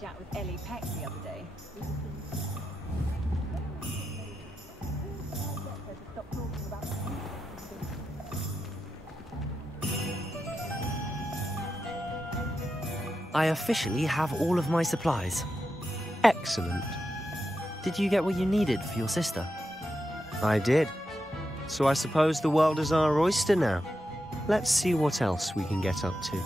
chat with Ellie Peck the other day. I officially have all of my supplies. Excellent. Did you get what you needed for your sister? I did. So I suppose the world is our oyster now. Let's see what else we can get up to.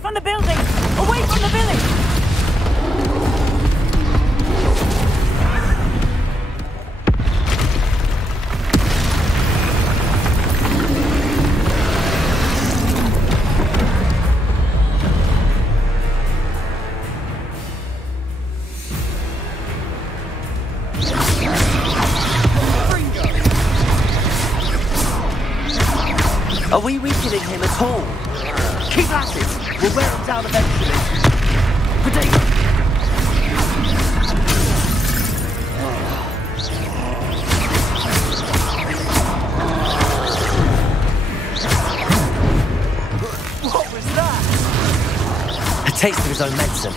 From the building! Away from the village! Are we weakening him at all? Keep at it! We'll wear him down eventually. Potato! What was that? A taste of his own medicine.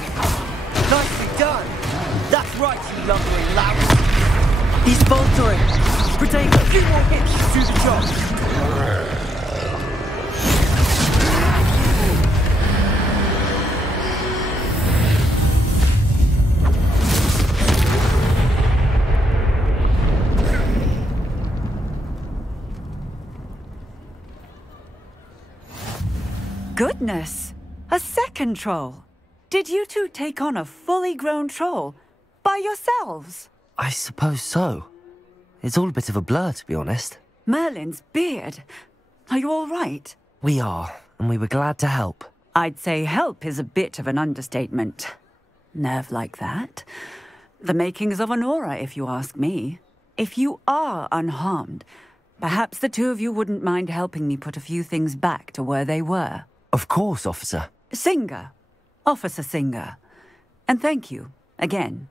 Nicely done! That's right, you lumbering lout! He's faltering! Potato, a few more hits to do the job! Goodness! A second troll! Did you two take on a fully grown troll by yourselves? I suppose so. It's all a bit of a blur, to be honest. Merlin's beard. Are you all right? We are, and we were glad to help. I'd say help is a bit of an understatement. Nerve like that. The makings of an aura, if you ask me. If you are unharmed, perhaps the two of you wouldn't mind helping me put a few things back to where they were. Of course, officer. Singer. Officer Singer. And thank you, again.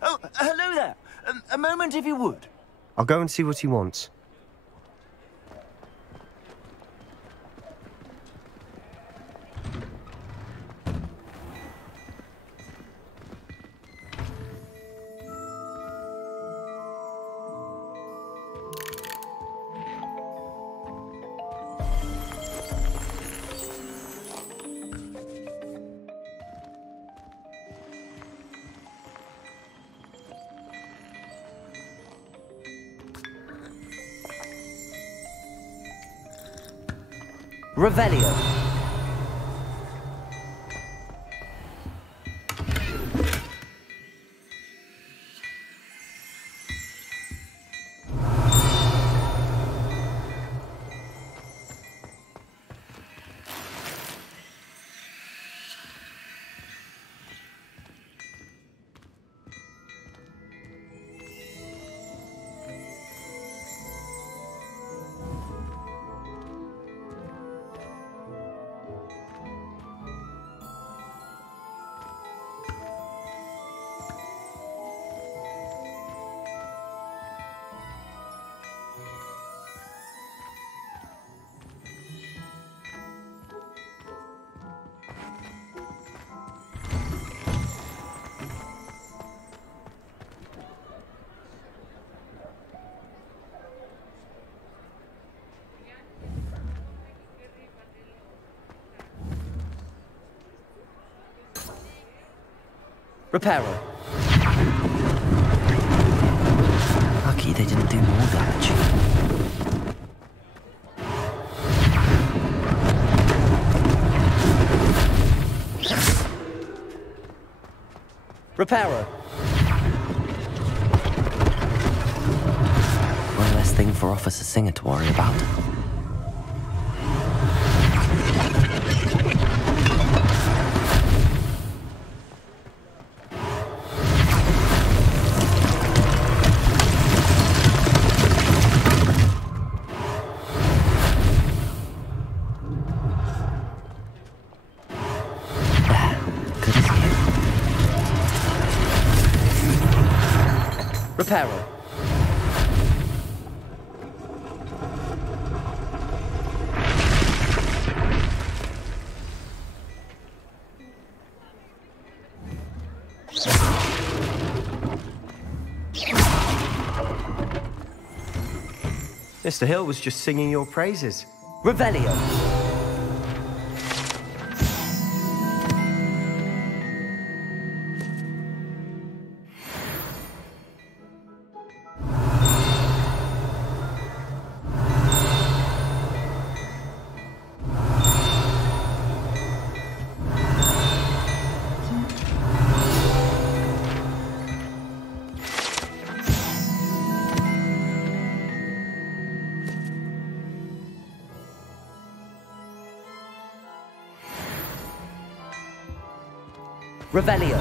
Oh, hello there. A moment, if you would. I'll go and see what he wants. Revelio. Reparo. Lucky they didn't do more damage. Reparo. One less thing for Officer Singer to worry about. peril. Mr. Hill was just singing your praises. Revelio. Revelio.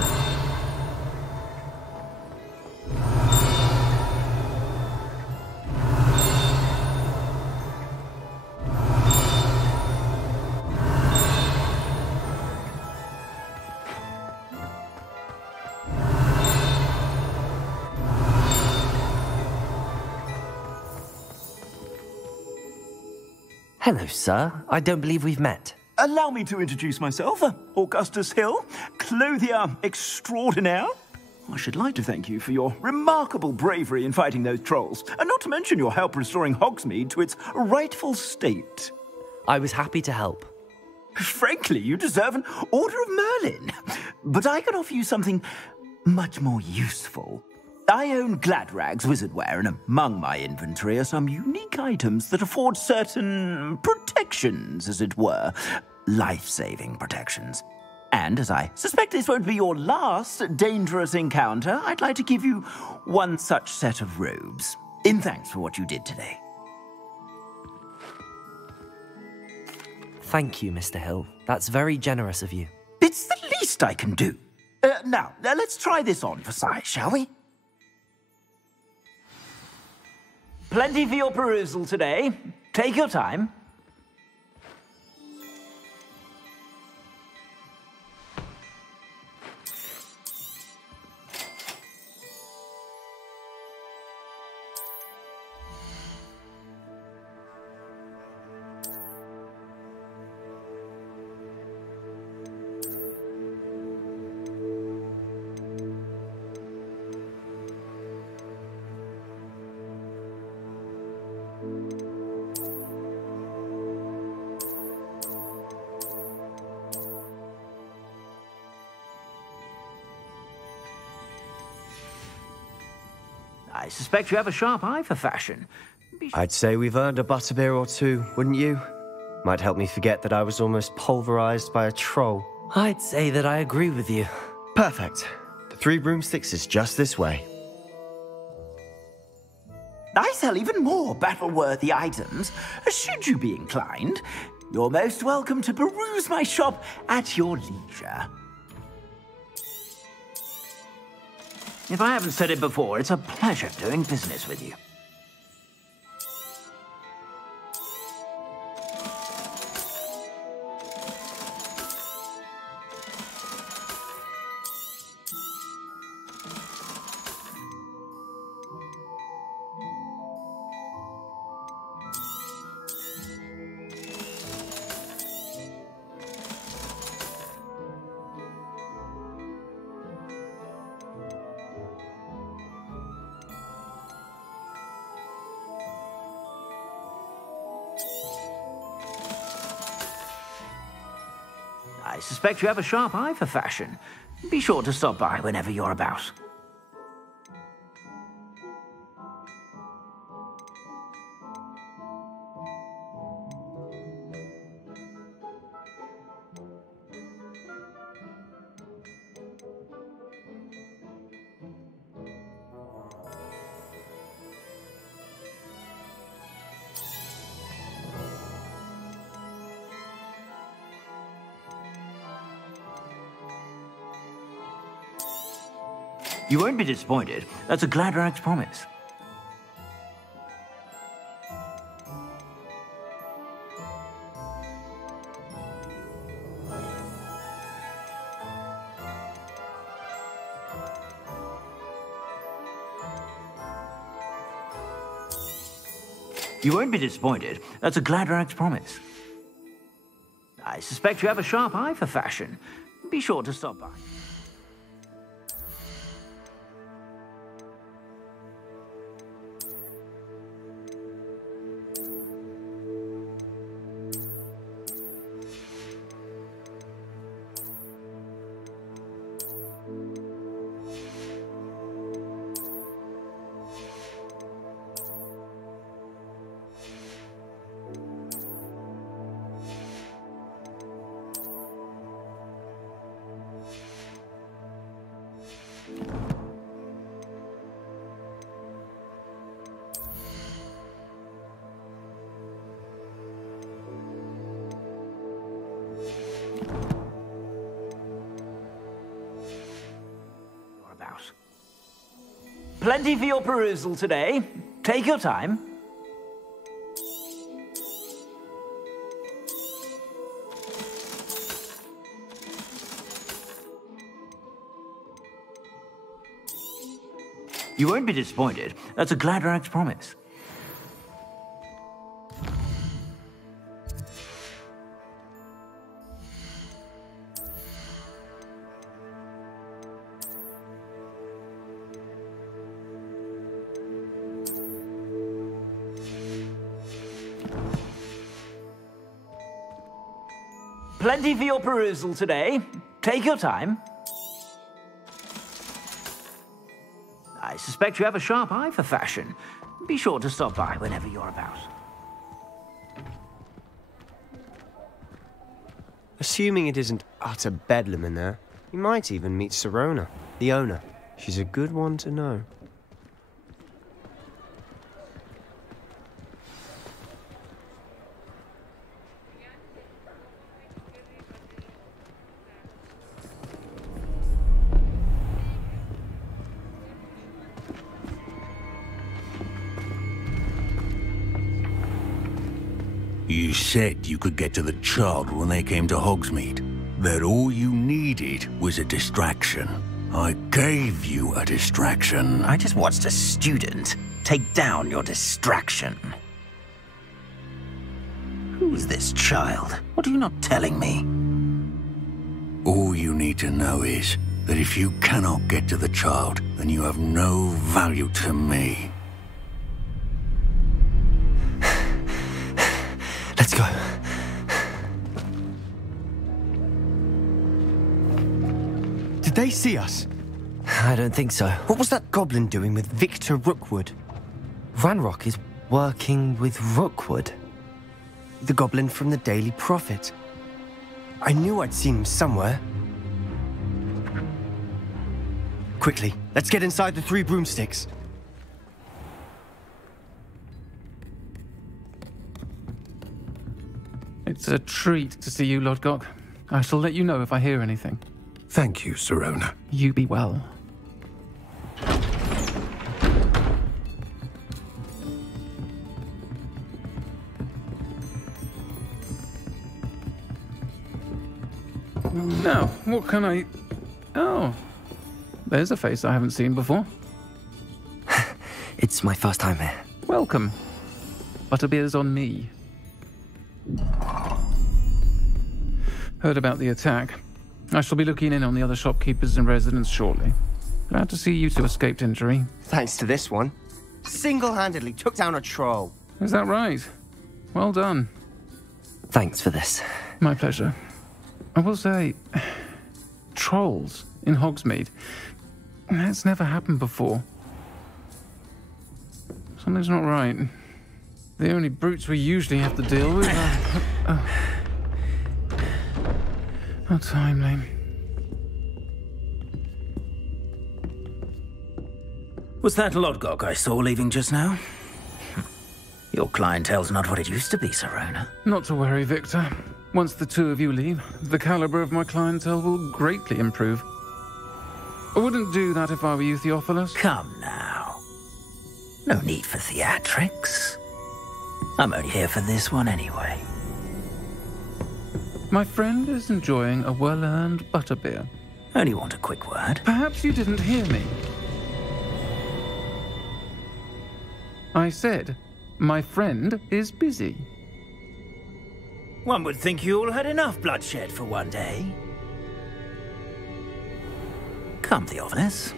Hello, sir. I don't believe we've met. Allow me to introduce myself, Augustus Hill, clothier extraordinaire. I should like to thank you for your remarkable bravery in fighting those trolls, and not to mention your help restoring Hogsmeade to its rightful state. I was happy to help. Frankly, you deserve an Order of Merlin. But I can offer you something much more useful. I own Gladrag's wizardware, and among my inventory are some unique items that afford certain protections, as it were. Life-saving protections. And as I suspect this won't be your last dangerous encounter, I'd like to give you one such set of robes, in thanks for what you did today. Thank you, Mr. Hill. That's very generous of you. It's the least I can do. Now, let's try this on for size, shall we? Plenty for your perusal today. Take your time. I suspect you have a sharp eye for fashion. I'd say we've earned a butterbeer or two, wouldn't you? Might help me forget that I was almost pulverized by a troll. I'd say that I agree with you. Perfect. The 3 broomsticks is just this way. I sell even more battle-worthy items, should you be inclined. You're most welcome to peruse my shop at your leisure. If I haven't said it before, it's a pleasure doing business with you. I suspect you have a sharp eye for fashion. Be sure to stop by whenever you're about. You won't be disappointed. That's a Gladrag's promise. You won't be disappointed. That's a Gladrag's promise. I suspect you have a sharp eye for fashion. Be sure to stop by. Plenty for your perusal today. Take your time. You won't be disappointed. That's a Gladrag's promise. Plenty for your perusal today. Take your time. I suspect you have a sharp eye for fashion. Be sure to stop by whenever you're about. Assuming it isn't utter bedlam in there, you might even meet Sirona, the owner. She's a good one to know. You said you could get to the child when they came to Hogsmeade. That all you needed was a distraction. I gave you a distraction. I just watched a student take down your distraction. Who's this child? What are you not telling me? All you need to know is that if you cannot get to the child, then you have no value to me. Let's go. Did they see us? I don't think so. What was that goblin doing with Victor Rookwood? Ranrock is working with Rookwood. The goblin from the Daily Prophet. I knew I'd seen him somewhere. Quickly, let's get inside the 3 broomsticks. It's a treat to see you, Lodgok. I shall let you know if I hear anything. Thank you, Sirona. You be well. Now, what can I... Oh, there's a face I haven't seen before. It's my first time here. Welcome. Butterbeer's on me. Heard about the attack. I shall be looking in on the other shopkeepers and residents shortly. Glad to see you two escaped injury. Thanks to this one. Single-handedly took down a troll. Is that right? Well done. Thanks for this. My pleasure. I will say, trolls in Hogsmeade. That's never happened before. Something's not right. The only brutes we usually have to deal with are... How timely. Was that Lodgok I saw leaving just now? Your clientele's not what it used to be, Sirona. Not to worry, Victor. Once the two of you leave, the caliber of my clientele will greatly improve. I wouldn't do that if I were you, Theophilus. Come now. No need for theatrics. I'm only here for this one anyway. My friend is enjoying a well-earned butterbeer. Only want a quick word. Perhaps you didn't hear me. I said, My friend is busy. One would think you all had enough bloodshed for one day. Come, Theophilus.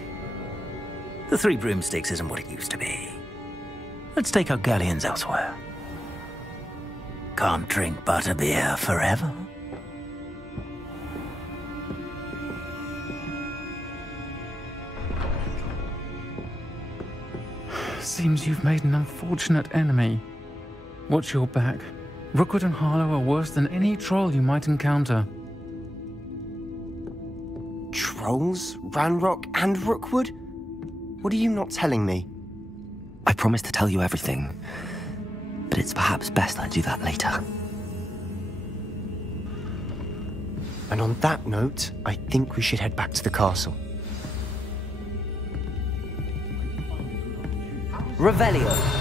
The Three Broomsticks isn't what it used to be. Let's take our galleons elsewhere. Can't drink butterbeer forever. Seems you've made an unfortunate enemy. Watch your back. Rookwood and Harlow are worse than any troll you might encounter. Trolls? Ranrock and Rookwood? What are you not telling me? I promised to tell you everything, but it's perhaps best I do that later. And on that note, I think we should head back to the castle. Revelio.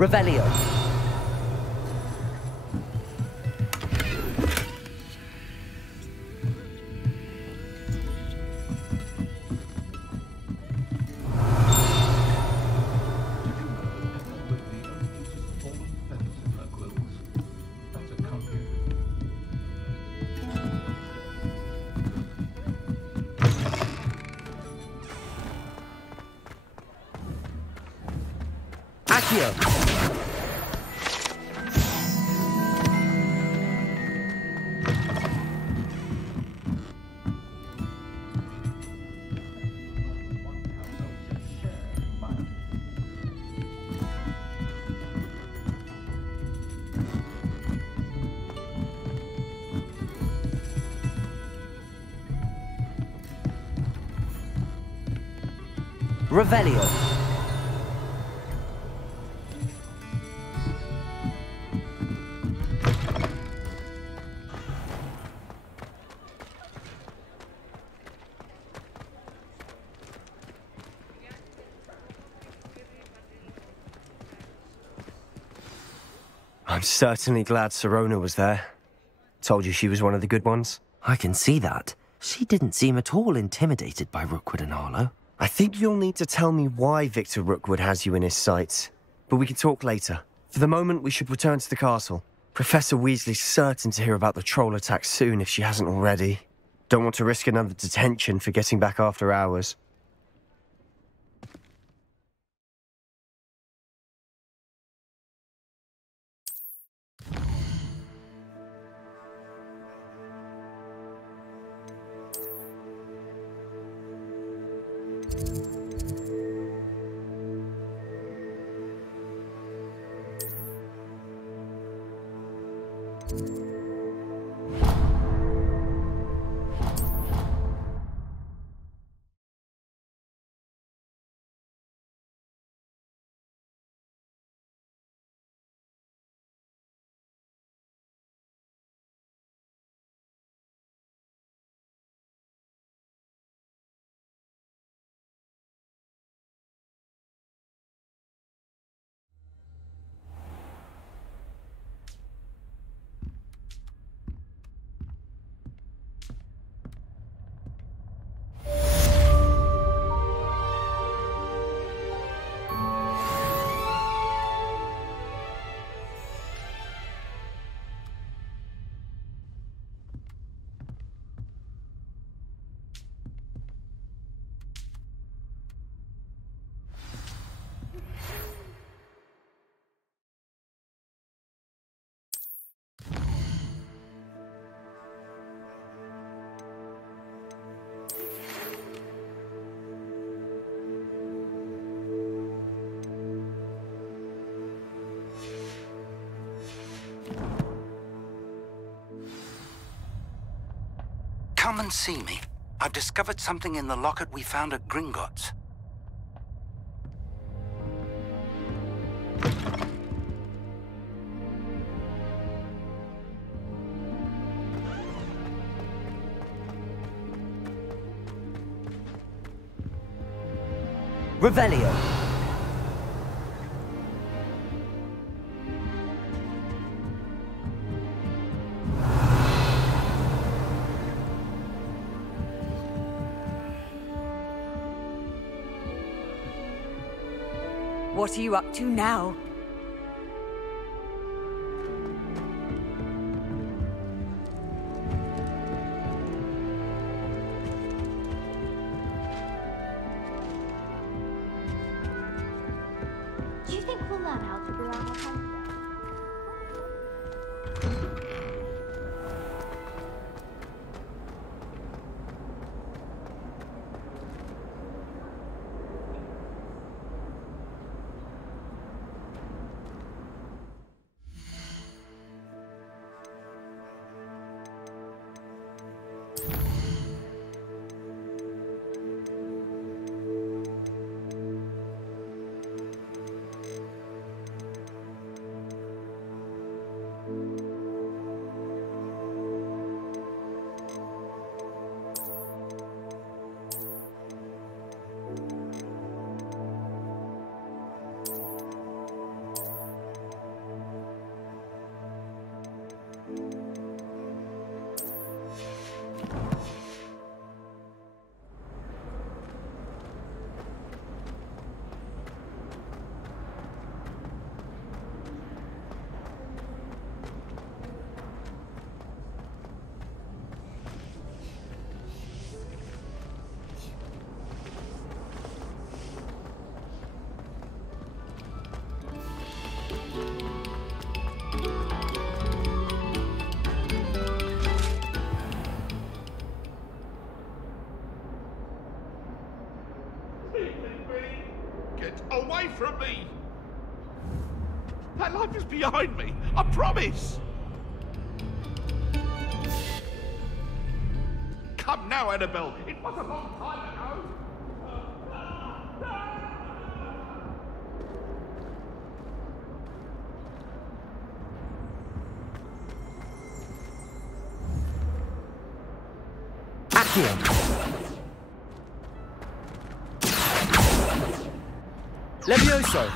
Revelio. Accio. Revelio. I'm certainly glad Sirona was there. Told you she was one of the good ones. I can see that. She didn't seem at all intimidated by Rookwood and Harlow. I think you'll need to tell me why Victor Rookwood has you in his sights. But we can talk later. For the moment, we should return to the castle. Professor Weasley's certain to hear about the troll attack soon if she hasn't already. Don't want to risk another detention for getting back after hours. come and see me? I've discovered something in the locket we found at Gringotts. Revelio. What are you up to now? Do you think we'll learn algebra on our holiday? Get away from me! That life is behind me, I promise! Come now, Annabelle, it was a long time ago! Accio. Levioso.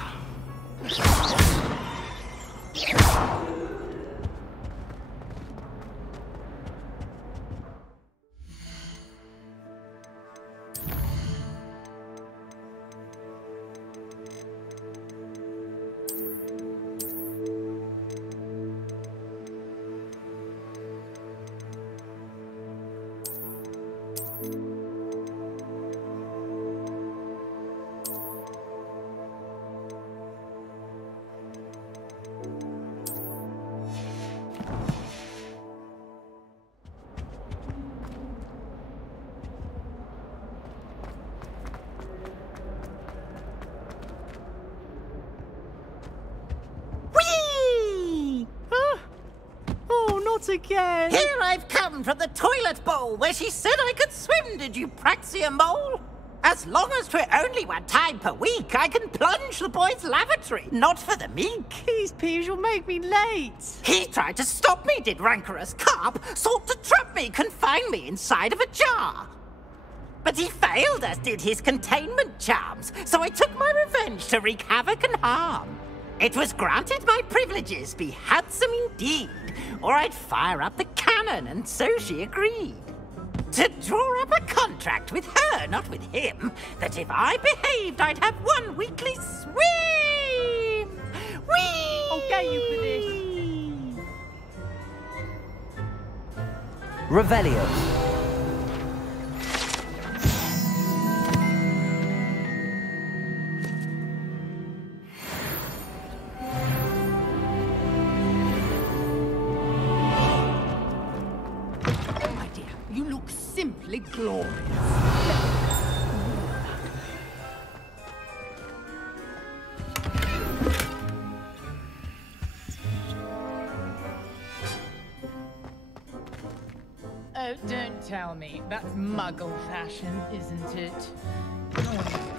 Again. Here I've come from the toilet bowl where she said I could swim, did you praxia mole? As long as 'twere only one time per week, I can plunge the boy's lavatory, not for the meek. These peas will make me late. He tried to stop me, did rancorous carp, sought to trap me, confine me inside of a jar. But he failed, as did his containment charms, so I took my revenge to wreak havoc and harm. It was granted my privileges be handsome indeed, or I'd fire up the cannon, and so she agreed. To draw up a contract with her, not with him, that if I behaved, I'd have one weekly swim! Whee! I'll get you for this. Revelio. Simply glorious. Oh, don't tell me. That's muggle fashion, isn't it? No one needs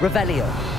Revelio.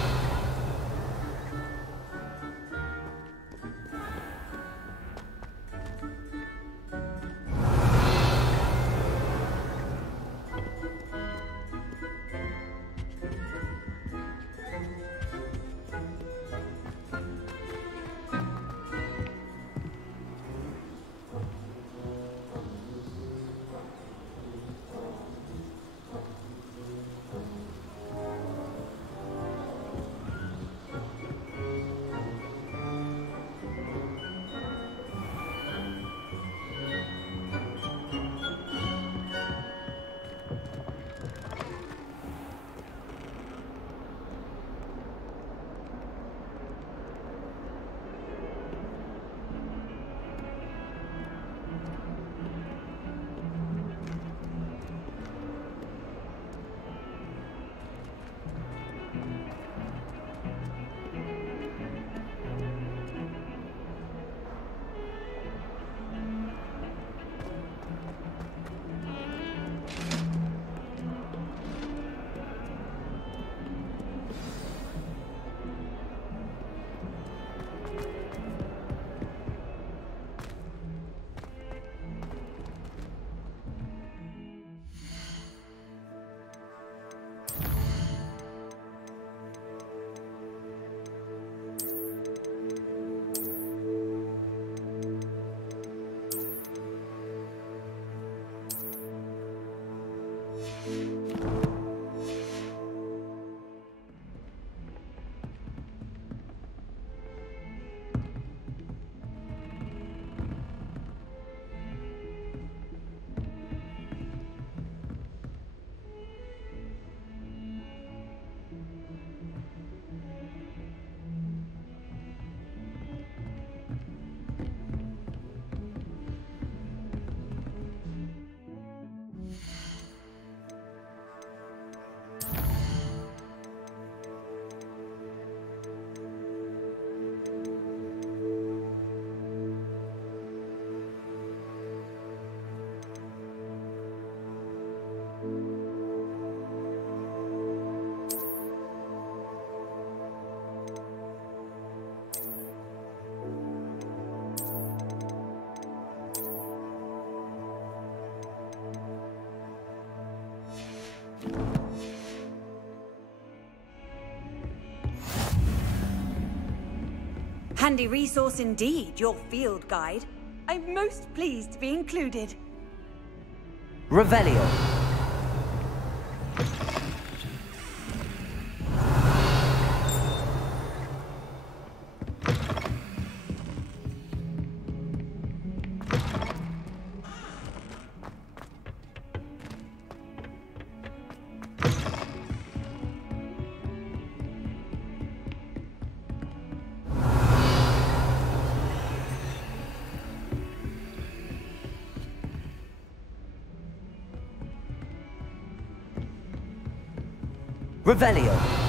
Handy resource indeed, your field guide. I'm most pleased to be included. Revelio. Revelio.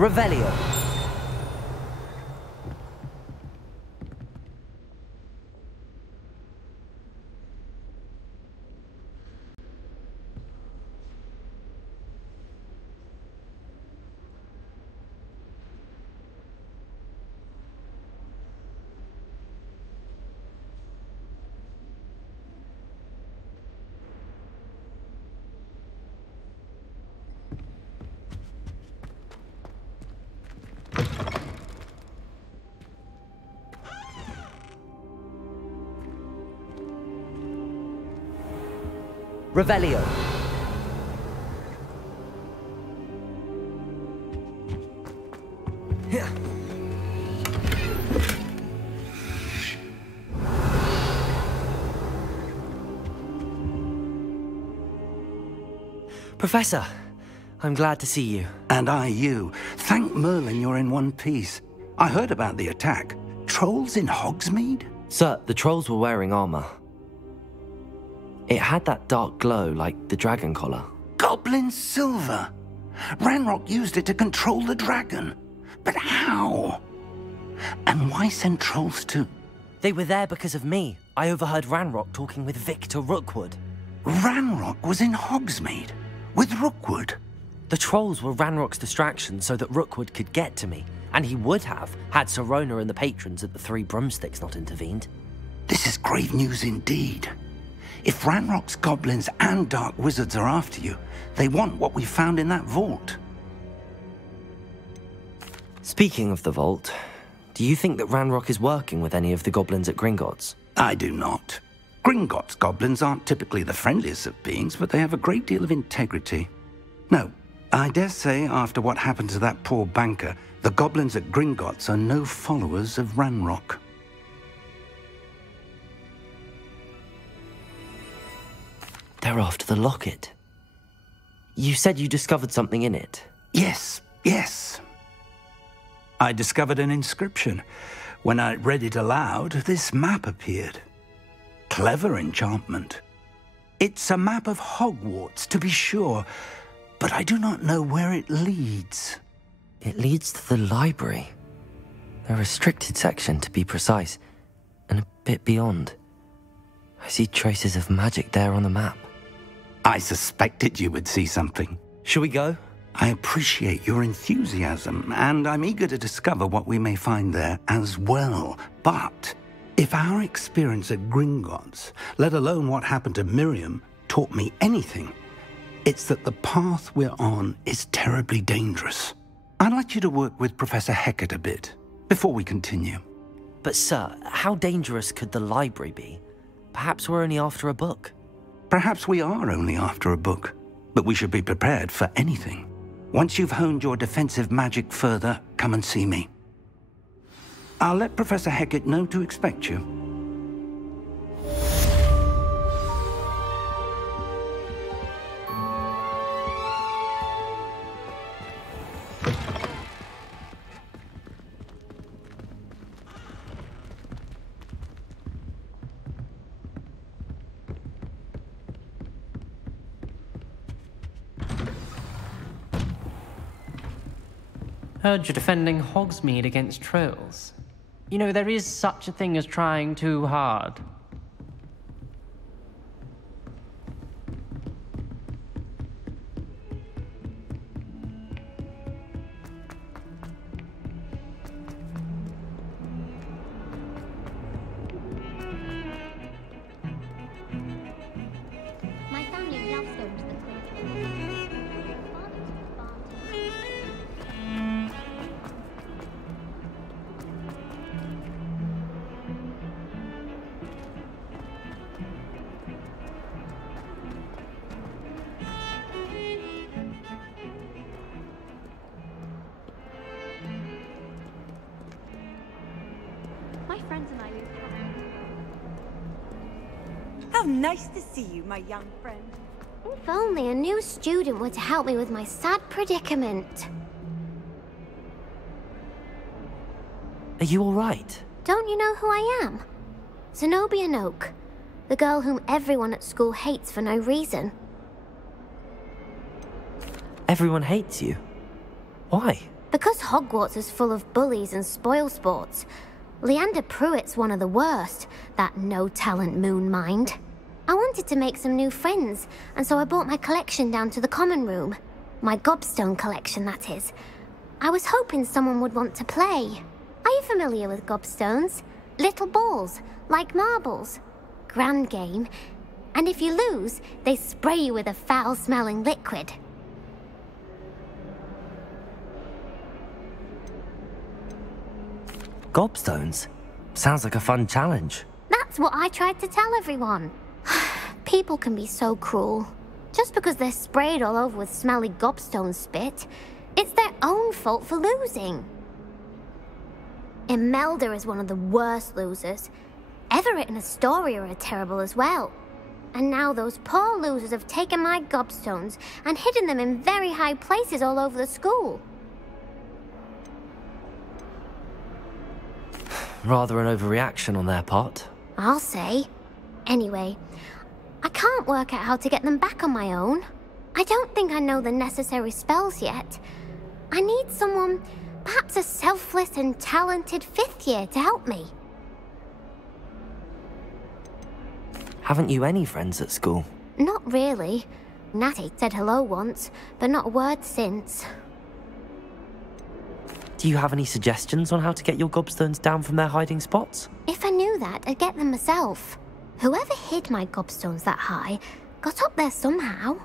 Revelio. Revelio. Professor, I'm glad to see you. And I you. Thank Merlin you're in one piece. I heard about the attack. Trolls in Hogsmeade? Sir, the trolls were wearing armor. It had that dark glow like the dragon collar. Goblin silver. Ranrock used it to control the dragon. But how? And why send trolls to... They were there because of me. I overheard Ranrock talking with Victor Rookwood. Ranrock was in Hogsmeade? With Rookwood? The trolls were Ranrock's distraction so that Rookwood could get to me. And he would have, had Sirona and the patrons at the Three Broomsticks not intervened. This is grave news indeed. If Ranrock's goblins and dark wizards are after you, they want what we found in that vault. Speaking of the vault, do you think that Ranrock is working with any of the goblins at Gringotts? I do not. Gringotts goblins aren't typically the friendliest of beings, but they have a great deal of integrity. No, I dare say after what happened to that poor banker, the goblins at Gringotts are no followers of Ranrock. They're after the locket. You said you discovered something in it. Yes, yes. I discovered an inscription. When I read it aloud, this map appeared. Clever enchantment. It's a map of Hogwarts, to be sure, but I do not know where it leads. It leads to the library. A restricted section, to be precise, and a bit beyond. I see traces of magic there on the map. I suspected you would see something. Shall we go? I appreciate your enthusiasm, and I'm eager to discover what we may find there as well. But if our experience at Gringotts, let alone what happened to Miriam, taught me anything, it's that the path we're on is terribly dangerous. I'd like you to work with Professor Hecat a bit before we continue. But sir, how dangerous could the library be? Perhaps we're only after a book. Perhaps we are only after a book, but we should be prepared for anything. Once you've honed your defensive magic further, come and see me. I'll let Professor Hecat know to expect you. Heard you're defending Hogsmeade against trolls. You know, there is such a thing as trying too hard. My family loves going to the How nice to see you, my young friend. If only a new student were to help me with my sad predicament. Are you all right? Don't you know who I am? Zenobia Noak, the girl whom everyone at school hates for no reason. Everyone hates you. Why? Because Hogwarts is full of bullies and spoilsports. Leander Pruitt's one of the worst, that no-talent moon mind. I wanted to make some new friends, and so I brought my collection down to the common room. My gobstone collection, that is. I was hoping someone would want to play. Are you familiar with gobstones? Little balls, like marbles. Grand game. And if you lose, they spray you with a foul-smelling liquid. Gobstones? Sounds like a fun challenge. That's what I tried to tell everyone. People can be so cruel. Just because they're sprayed all over with smelly gobstone spit, it's their own fault for losing. Imelda is one of the worst losers. Everett and Astoria are terrible as well. And now those poor losers have taken my gobstones and hidden them in very high places all over the school. Rather an overreaction on their part. I'll say. Anyway, I can't work out how to get them back on my own. I don't think I know the necessary spells yet. I need someone, perhaps a selfless and talented 5th year to help me. Haven't you any friends at school? Not really. Natty said hello once, but not a word since. Do you have any suggestions on how to get your gobstones down from their hiding spots? If I knew that, I'd get them myself. Whoever hid my gobstones that high got up there somehow.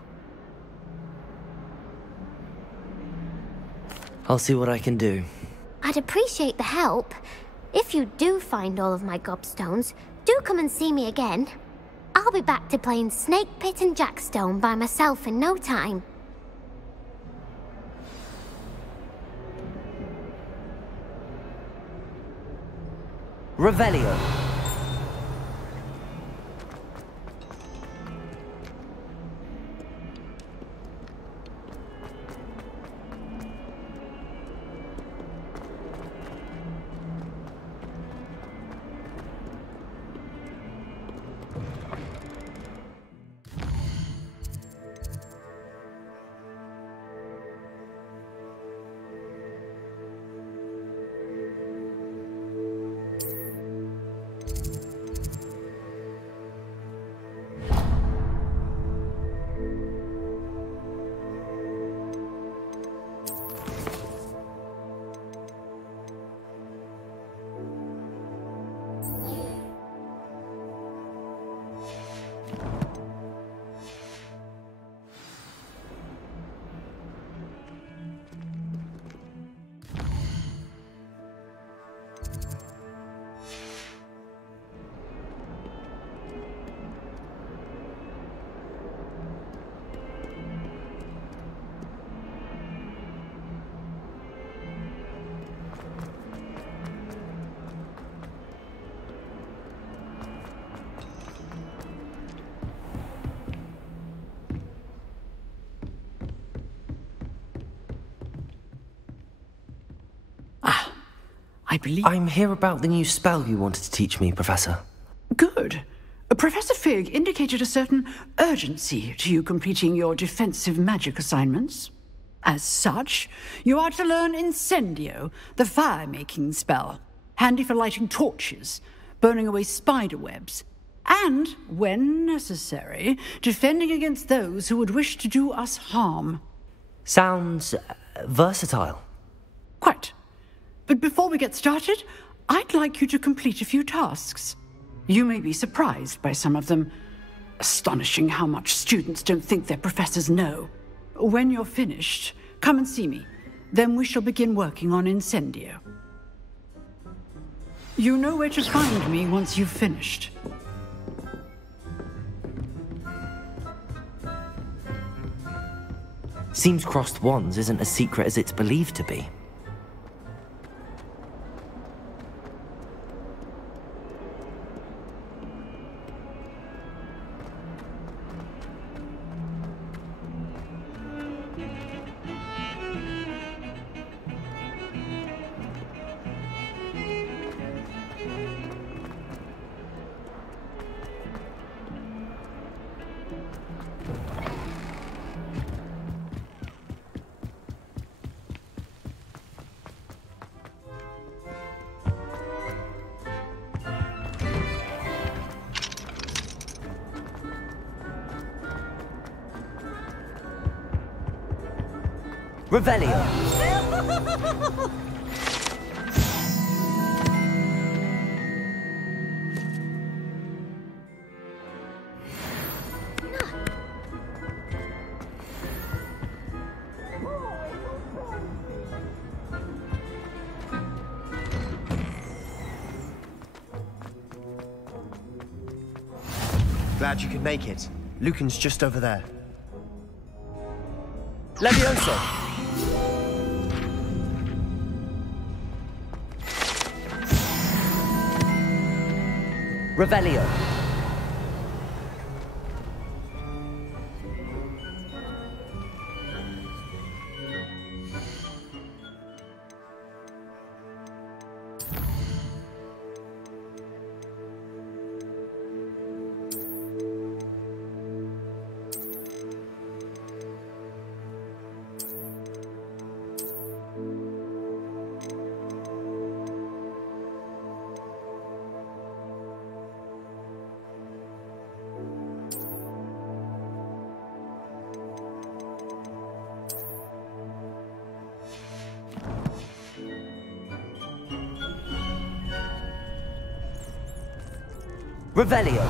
I'll see what I can do. I'd appreciate the help. If you do find all of my gobstones, do come and see me again. I'll be back to playing Snake Pit and Jackstone by myself in no time. Revelio. I believe... I'm here about the new spell you wanted to teach me, Professor. Good. Professor Fig indicated a certain urgency to you completing your defensive magic assignments. As such, you are to learn Incendio, the fire-making spell, handy for lighting torches, burning away spider webs, and, when necessary, defending against those who would wish to do us harm. Sounds versatile. Quite. But before we get started, I'd like you to complete a few tasks. You may be surprised by some of them. Astonishing how much students don't think their professors know. When you're finished, come and see me. Then we shall begin working on Incendio. You know where to find me once you've finished. Seems crossed wands isn't as secret as it's believed to be. Revelio. glad you could make it. Lucan's just over there. Levioso! Revelio. Revelio.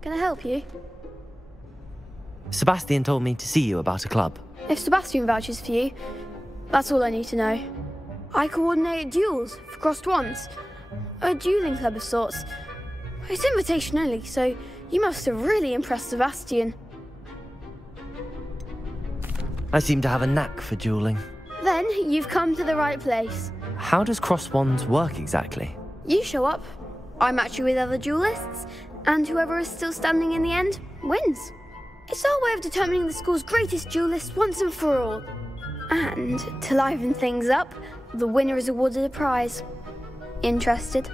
Can I help you? Sebastian told me to see you about a club. If Sebastian vouches for you, that's all I need to know. I coordinate duels for crossed wands. A dueling club of sorts. It's invitation only, so you must have really impressed Sebastian. I seem to have a knack for dueling. Then you've come to the right place. How does crossed wands work exactly? You show up, I match you with other duelists, and whoever is still standing in the end wins. It's our way of determining the school's greatest duelist once and for all. And to liven things up, the winner is awarded a prize. Interested?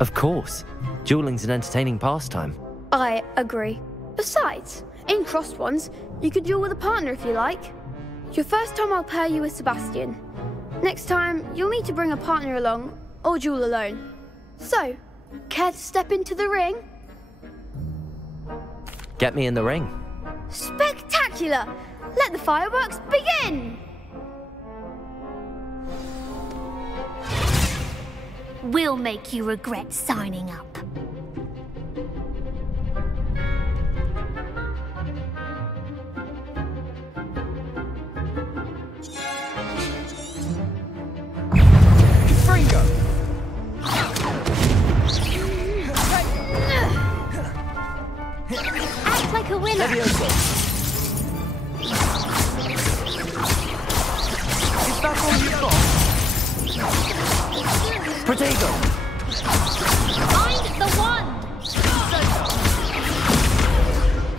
Of course. Dueling's an entertaining pastime. I agree. Besides, in crossed ones, you could duel with a partner if you like. Your first time I'll pair you with Sebastian. Next time, you'll need to bring a partner along, or duel alone. So, care to step into the ring? Get me in the ring. Spectacular! Let the fireworks begin! We'll make you regret signing up. Act like a winner. Levioso. Is that all you've got? Protego. Find the wand.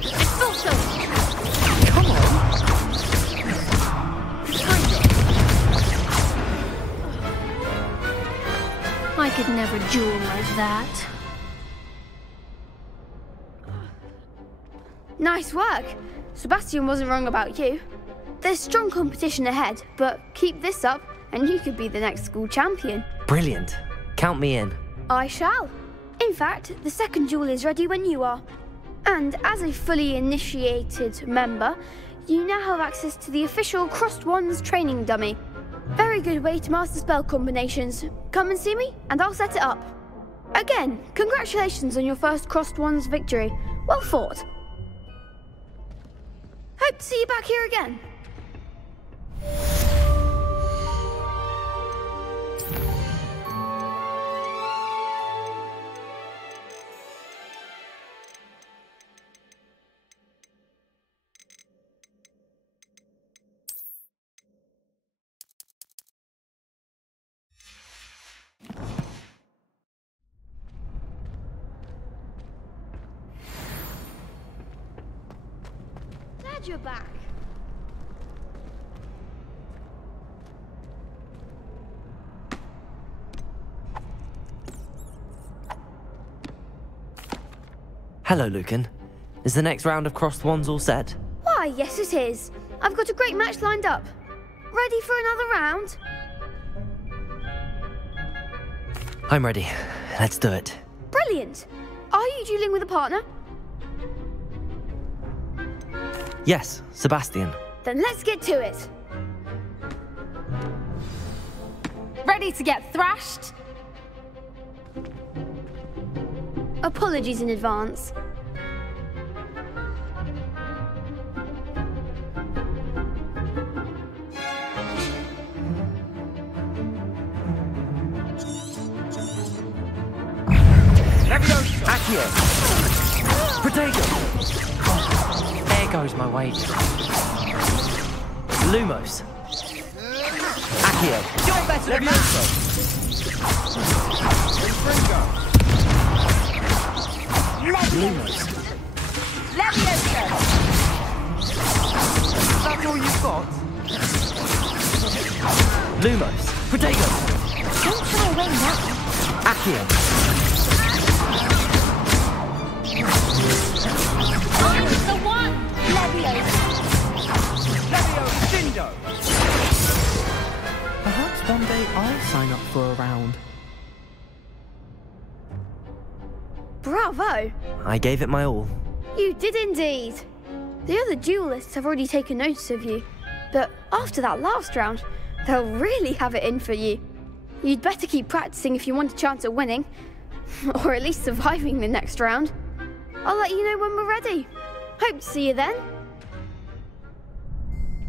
Expulso. Come on. I could never duel like that. Nice work. Sebastian wasn't wrong about you. There's strong competition ahead, but keep this up and you could be the next school champion. Brilliant. Count me in. I shall. In fact, the second duel is ready when you are. And as a fully initiated member, you now have access to the official Crossed Wands training dummy. Very good way to master spell combinations. Come and see me and I'll set it up. Again, congratulations on your first Crossed Wands victory. Well fought. Hope to see you back here again. Glad you're back. Hello, Lucan. Is the next round of Crossed Wands all set? Why, yes it is. I've got a great match lined up. Ready for another round? I'm ready. Let's do it. Brilliant. Are you dueling with a partner? Yes, Sebastian. Then let's get to it. Ready to get thrashed? Apologies in advance. Accio! Protego! There goes my wager. Lumos! Accio! You're better than that! Lumos! Leviosa! That's all you've got? Lumos! Protego! Don't shy away now. Accio! I'm the one! Leviosa. Perhaps one day I'll sign up for a round. Bravo! I gave it my all. You did indeed. The other duelists have already taken notice of you, but after that last round, they'll really have it in for you. You'd better keep practicing if you want a chance at winning, or at least surviving the next round. I'll let you know when we're ready. Hope to see you then.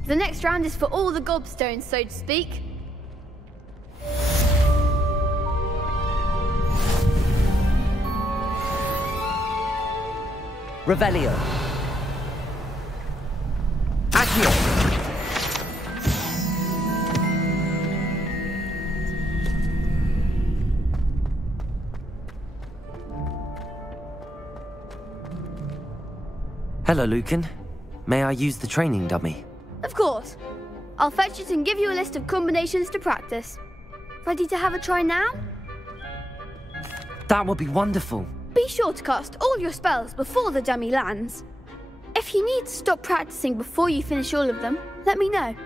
The next round is for all the gobstones, so to speak. Revelio! Accio! Hello, Lucan. May I use the training dummy? Of course. I'll fetch it and give you a list of combinations to practice. Ready to have a try now? That would be wonderful. Be sure to cast all your spells before the dummy lands. If you need to stop practicing before you finish all of them, let me know.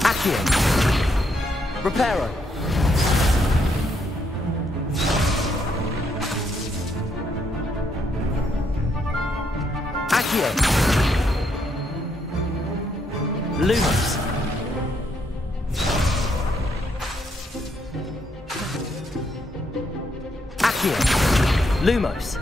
Accio! Reparo! Accio! Lumos! Accio! Lumos!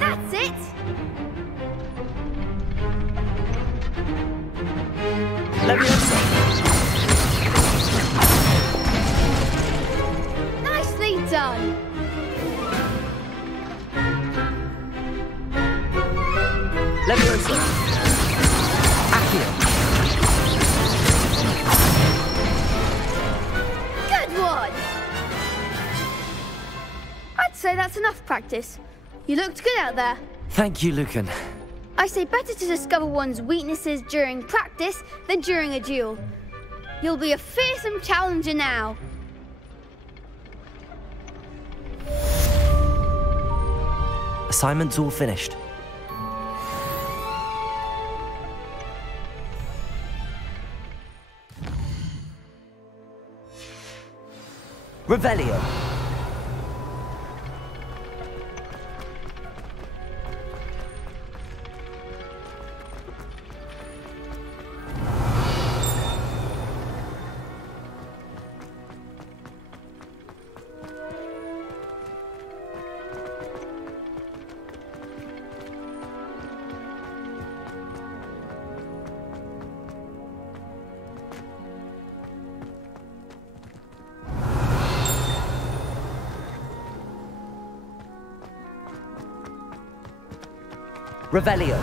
That's it! Nicely done! Leviosa! Accio! Good one! I'd say that's enough practice. You looked good out there. Thank you, Lucan. I say better to discover one's weaknesses during practice than during a duel. You'll be a fearsome challenger now. Assignment's all finished. Revelio! Revelio!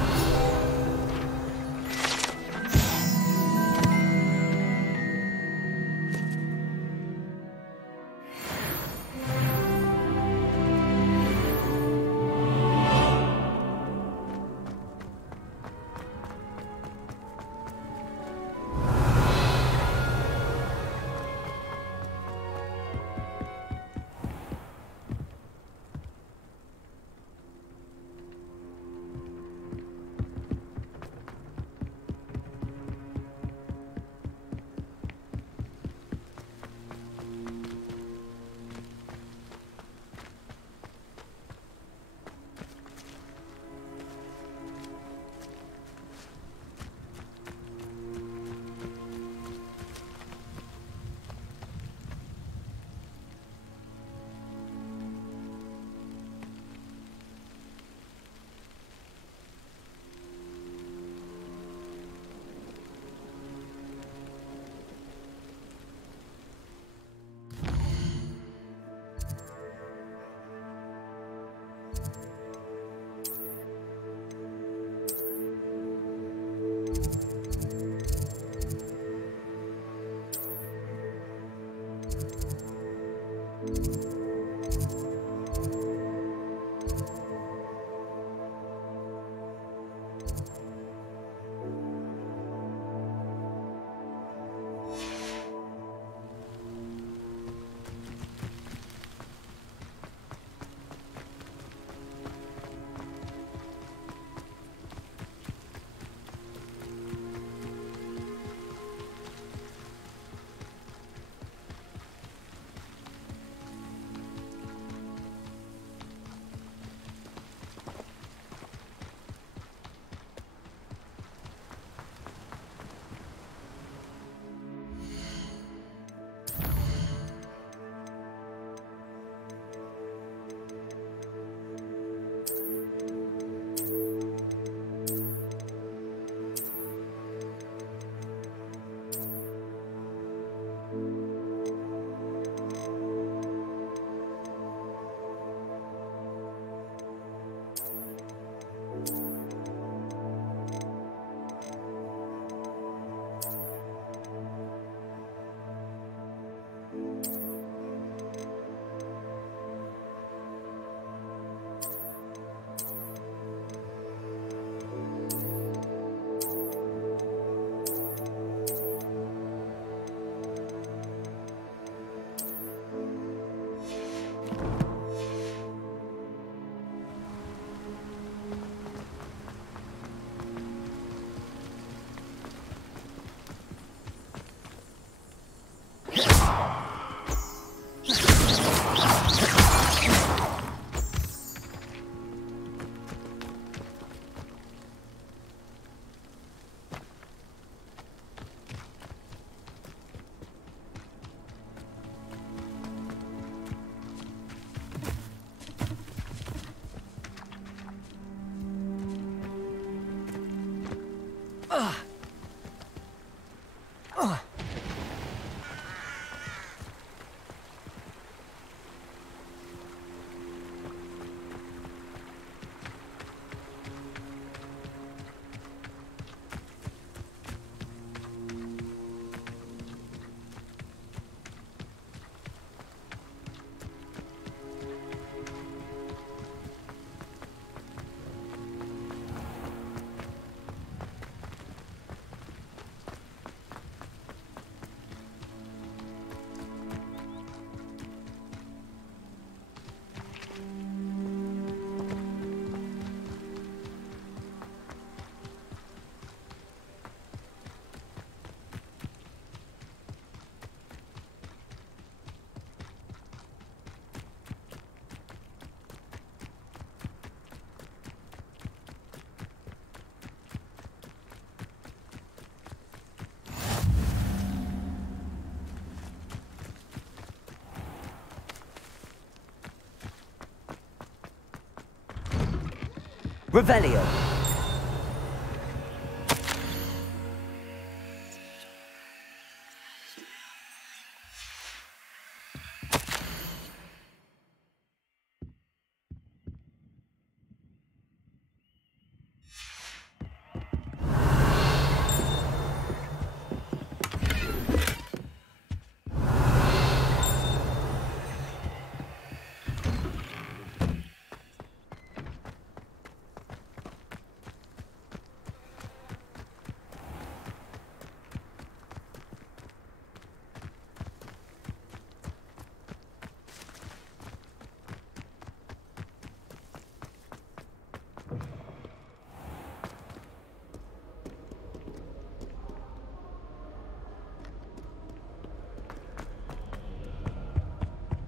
Revelio.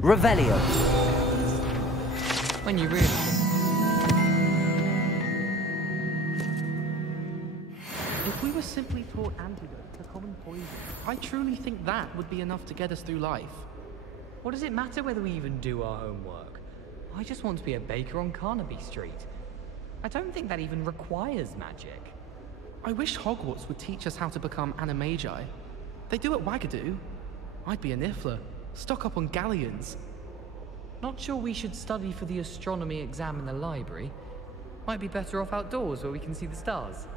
Revelio. When you really... If we were simply taught antidotes to common poison, I truly think that would be enough to get us through life. What does it matter whether we even do our homework? I just want to be a baker on Carnaby Street. I don't think that even requires magic. I wish Hogwarts would teach us how to become animagi. They do at Wagadu. I'd be a Niffler. Stock up on galleons. Not sure we should study for the astronomy exam in the library. Might be better off outdoors where we can see the stars.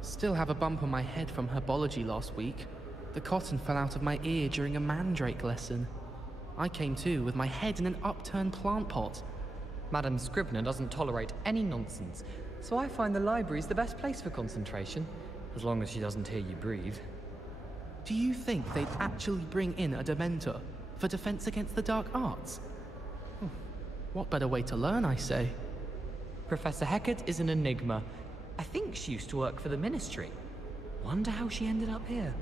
Still have a bump on my head from herbology last week. The cotton fell out of my ear during a mandrake lesson. I came too, with my head in an upturned plant pot. Madam Scribner doesn't tolerate any nonsense, so I find the library's the best place for concentration, as long as she doesn't hear you breathe. Do you think they'd actually bring in a Dementor for defense against the dark arts? What better way to learn, I say? Professor Hecat is an enigma. I think she used to work for the Ministry. Wonder how she ended up here.